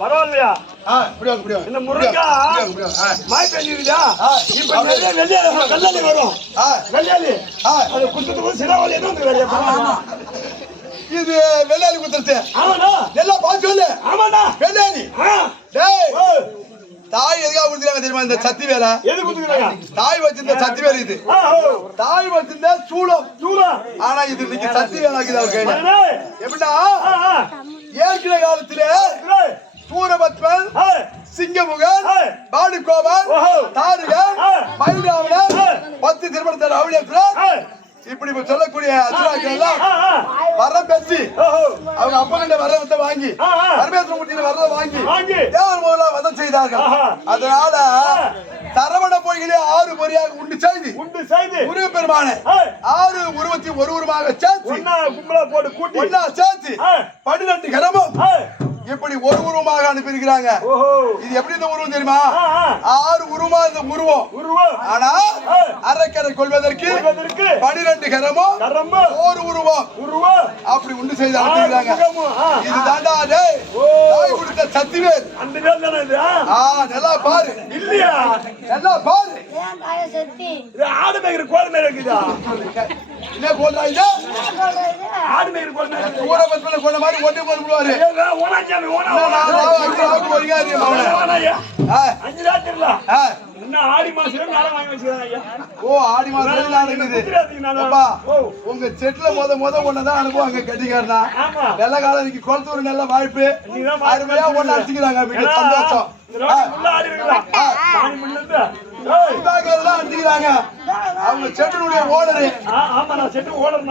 பரவாயில்லையா? இந்த முருங்கா மாய் பெஞ்சிருக்கா? இப்ப வெள்ளாளி வரும். வெள்ளாளி அது குத்துறதுக்கு சிலவாளி எதுவும் இது வெள்ளாளி குத்துறது. ஆமாண்ணா, எல்லாம் பார்த்து சொல்லு. ஆமாண்ணா, வெள்ளாளி. தாய் எதுக்காக கொடுத்துருக்காங்க தெரியுமா? இந்த சத்தி வேலை எது கொடுத்துருக்காங்க? தாய் வச்சிருந்த சத்தி வேலை இது. தாய் வச்சிருந்த சூளம். ஆனா இது இன்னைக்கு சத்தி வேலை ஆகுது அவர் கையில. எப்படின்னா ஏற்கனவே காலத்திலே சூரபத்மன், சிங்கமுகன், பாடுகோபன், தாருகன், மயில்ராவணன், 10 திருமணத்தர் அவளியத்துடன் இப்படி சொல்லக்கூடிய அசுராக்கள் எல்லாம் வரம் பெற்று அவங்க அப்பா கிட்ட வரத்தை வாங்கி பரமேஸ்வர மூர்த்தியில வரதை வாங்கி தேவர் மூலம் வதம் செய்தார்கள். அதனால சரவண பொய்களே 6 பொறியாக உண்டு செய்து முருக பெருமானை 6 உருவத்தையும் ஒரு உருவமாக சேர்த்து ஒன்னா சேர்த்து 12 கரமும் இப்படி ஒரு உருவமாக அனுப்பியிருக்கிறாங்க. இது எப்படி இந்த உருவம் தெரியுமா? 6 உருவமா இந்த உருவம். ஆனா அரக்கரை கொள்வதற்கு 12 கரமும் ஒரு உருவம் அப்படி உண்டு செய்து அனுப்பியிருக்கிறாங்க. இது தாண்டா தாய் கொடுத்த சத்திவேல். நல்லா பாரு, இல்லையா? நல்லா பாரு. ஆடு மேய்கிற கோல் மேல இருக்குதா? என்ன கோல்ரா இது? ஆடு மேய்கிற கோல் மேல சூரபத்மனை கொண்ட மாதிரி ஒண்ணு போடுவாரு. உங்க செட்ல ஒன்னதான் அனுப்புவாங்க கட்டிக்காரனா. நல்ல காலம் இன்னைக்கு குளத்தூர் நல்ல வாய்ப்பு. அருமையா ஒன்னு அடிச்சுக்கிறாங்க. சந்தோஷம். அவங்க செட்டுடைய ஓனரு. அவங்க செட்டு ஓனர்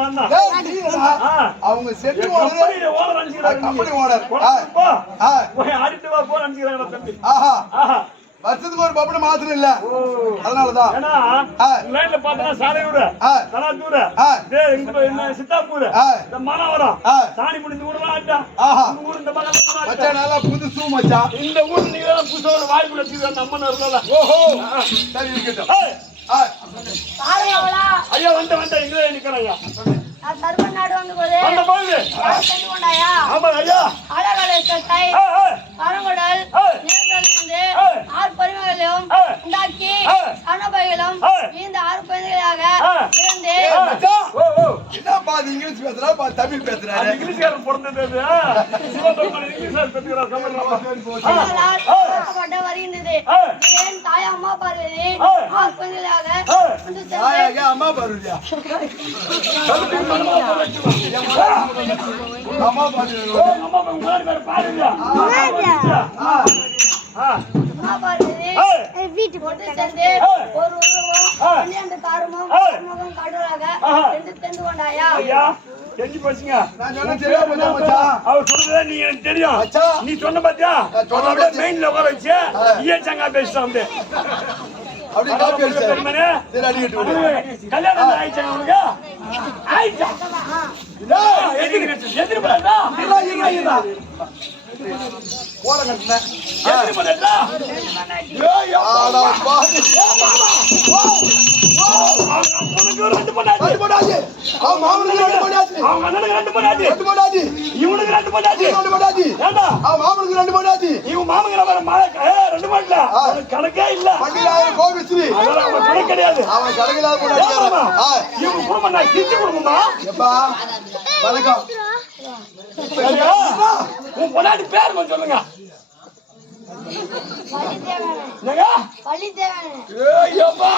கம்பெனி ஓனர். வருஷத்துக்கு ஒரு பப்பனை மாத்திரம் இல்ல. அதனாலதான் நல்லா புதுசு மச்சான். இந்த ஊர் நீங்க புதுசா வாய்ப்பு வச்சு நம்ம இருக்கல. ஓஹோ, சரி இருக்கட்டும். ஐயா வந்த இங்கே நிக்கிறேன். கருமநாடு வந்து போது ஆமா ஐயா. அழகலை சட்டை கருங்குடல் நீர்களிலிருந்து 6 பரிமளையும் உண்டாக்கி கணபைகளும் இந்த 6 குழந்தைகளாக இருந்து. என்னப்பா இங்கிலீஷ் பேசுறா, தமிழ் பேசுறாரு? இங்கிலீஷ்காரன் பிறந்தது வருகின்றது. ஏன் தாய் அம்மா பார்வதி 6 குழந்தைகளாக அம்மா பார்வதியா? வீட்டுக்கு ஒரு உருவம் 12 காரமும் முகம் காடுறாக 2 தெந்து கொண்டாயா? தெரிஞ்சு போச்சுங்க. அவர் சொல்றதே நீ எனக்கு தெரியும். நீ சொன்ன பாத்தியா? மெயின்ல உட்கார வச்சு ஈயச்சங்கா பேசிட்டு கல்யாணம் ஆயிடுச்சா உனக்கு? ஆயிடுச்சா? போல கட்டினேன். எத்தனை பொண்டாட்டிடா? ஏய், ஆடா பாவி. அவனுக்கு ரெண்டு பொண்டாட்டி. ரெண்டு பொண்டாட்டி. அவன் மாமனுக்கு ரெண்டு பொண்டாட்டி. அவங்க அண்ணனுக்கு ரெண்டு பொண்டாட்டி. ரெண்டு பொண்டாட்டி. இவனுக்கு ரெண்டு பொண்டாட்டி. ரெண்டு பொண்டாட்டி. ஏண்டா? அவன் மாமனுக்கு ரெண்டு பொண்டாட்டி. இவன் மாமங்கிற வர ரெண்டு பொண்டாட்டில. அவனுக்கு கணக்கே இல்ல. பண்டிதாயிரம் கோபிஸ்ரீ. அதெல்லாம் அவன் கணக்கு கிடையாது. அவன் கணக்கில்லாத பொண்டாட்டி. இவங்க குடும்பம் நான் சிரிச்சு குடும்பமா? எப்பா வணக்கம். சரியா? உன் பொண்டாட்டி பேர் கொஞ்சம் சொல்லுங்க. என்னங்க? ஏய், எப்பா?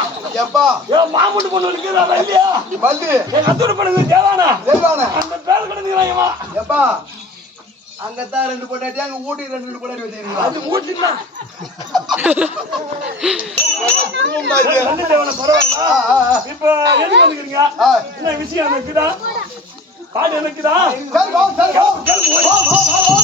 எப்பா ஏன் மாமூட்டு பொண்ணு இருக்குதா இல்லையா? வள்ளி என் அத்தூர் பொண்ணு தேவானா? தெய்வான. அந்த பேர் கிடந்துக்கிறான். எப்பா அங்கத்தான் ரெண்டு பொண்டாட்டி, அங்க ஊட்டி ரெண்டு பொண்டாட்டி வச்சிருக்கீங்களா? அது மூட்டினா குடும்பம் தான் இது. ரெண்டு தேவனை பரவாயில்ல. இப்ப எதுக்கு வந்துக்கிறீங்க? என்ன விஷயம் எனக்குதா? பாடு எனக்குதா? சரி வா, சரி வா. கேளு, போய். வா, வா, வா, வா.